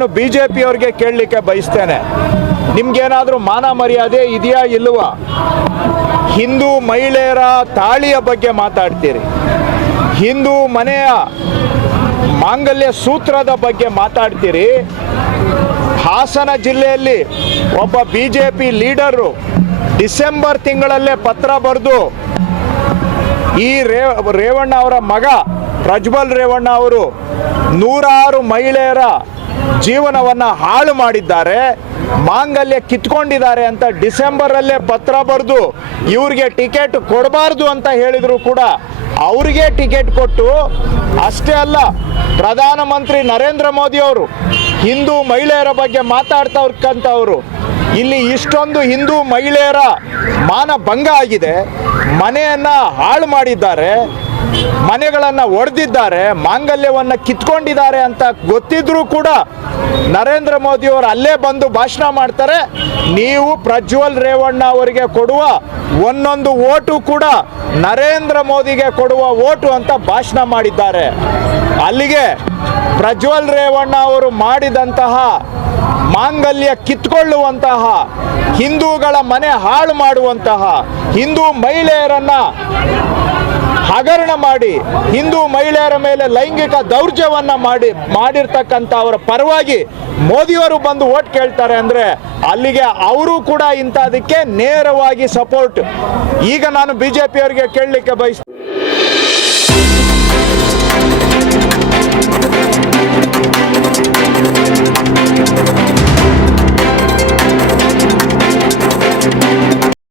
ನಾನು BJP-ಅವ್ರಿಗೆ ಕೇಳಲಿಕ್ಕೆ ಬಯಸ್ತೇನೆ, ನಿಮ್ಗೇನಾದರೂ ಮಾನ ಮರ್ಯಾದೆ ಇದೆಯಾ ಇಲ್ವಾ? ಹಿಂದೂ ಮಹಿಳೆಯರ ತಾಳಿಯ ಬಗ್ಗೆ ಮಾತಾಡ್ತೀರಿ, ಹಿಂದೂ ಮನೆಯ ಮಾಂಗಲ್ಯ ಸೂತ್ರದ ಬಗ್ಗೆ ಮಾತಾಡ್ತೀರಿ. ಹಾಸನ ಜಿಲ್ಲೆಯಲ್ಲಿ ಒಬ್ಬ BJP ಲೀಡರು ಡಿಸೆಂಬರ್ ತಿಂಗಳಲ್ಲೇ ಪತ್ರ ಬರೆದು ಈ ರೇವಣ್ಣ ಅವರ ಮಗ ಪ್ರಜ್ವಲ್ ರೇವಣ್ಣ ಅವರು 106 ಮಹಿಳೆಯರ ಜೀವನವನ್ನು ಹಾಳು ಮಾಡಿದ್ದಾರೆ, ಮಾಂಗಲ್ಯ ಕಿತ್ಕೊಂಡಿದ್ದಾರೆ ಅಂತ ಡಿಸೆಂಬರಲ್ಲೇ ಪತ್ರ ಬರೆದು ಇವ್ರಿಗೆ ಟಿಕೆಟ್ ಕೊಡಬಾರ್ದು ಅಂತ ಹೇಳಿದ್ರು ಕೂಡ ಅವರಿಗೆ ಟಿಕೆಟ್ ಕೊಟ್ಟು, ಅಷ್ಟೇ ಅಲ್ಲ ಪ್ರಧಾನಮಂತ್ರಿ ನರೇಂದ್ರ ಮೋದಿ ಅವರು ಹಿಂದೂ ಮಹಿಳೆಯರ ಬಗ್ಗೆ ಮಾತಾಡ್ತಕ್ಕಂಥವ್ರು ಇಲ್ಲಿ ಇಷ್ಟೊಂದು ಹಿಂದೂ ಮಹಿಳೆಯರ ಮಾನ ಭಂಗ ಆಗಿದೆ, ಮನೆಯನ್ನು ಹಾಳು ಮಾಡಿದ್ದಾರೆ, ಮನೆಗಳನ್ನು ಒಡೆದಿದ್ದಾರೆ, ಮಾಂಗಲ್ಯವನ್ನು ಕಿತ್ಕೊಂಡಿದ್ದಾರೆ ಅಂತ ಗೊತ್ತಿದ್ರೂ ಕೂಡ ನರೇಂದ್ರ ಮೋದಿಯವರು ಅಲ್ಲೇ ಬಂದು ಭಾಷಣ ಮಾಡ್ತಾರೆ. ನೀವು ಪ್ರಜ್ವಲ್ ರೇವಣ್ಣ ಅವರಿಗೆ ಕೊಡುವ ಒಂದೊಂದು ಓಟು ಕೂಡ ನರೇಂದ್ರ ಮೋದಿಗೆ ಕೊಡುವ ಓಟು ಅಂತ ಭಾಷಣ ಮಾಡಿದ್ದಾರೆ. ಅಲ್ಲಿಗೆ ಪ್ರಜ್ವಲ್ ರೇವಣ್ಣ ಅವರು ಮಾಡಿದಂತಹ ಮಾಂಗಲ್ಯ ಕಿತ್ಕೊಳ್ಳುವಂತಹ, ಹಿಂದೂಗಳ ಮನೆ ಹಾಳು ಮಾಡುವಂತಹ, ಹಿಂದೂ ಮಹಿಳೆಯರನ್ನ ಹಗರಣ ಮಾಡಿ ಹಿಂದೂ ಮಹಿಳೆಯರ ಮೇಲೆ ಲೈಂಗಿಕ ದೌರ್ಜನ್ಯವನ್ನ ಮಾಡಿರ್ತಕ್ಕಂಥ ಅವರ ಪರವಾಗಿ ಮೋದಿಯವರು ಬಂದು ಓಟ್ ಕೇಳ್ತಾರೆ ಅಂದರೆ ಅಲ್ಲಿಗೆ ಅವರು ಕೂಡ ಇಂಥದಕ್ಕೆ ನೇರವಾಗಿ ಸಪೋರ್ಟ್. ಈಗ ನಾನು BJP ಅವರಿಗೆ ಕೇಳಲಿಕ್ಕೆ ಬಯಸ್ತೀನಿ,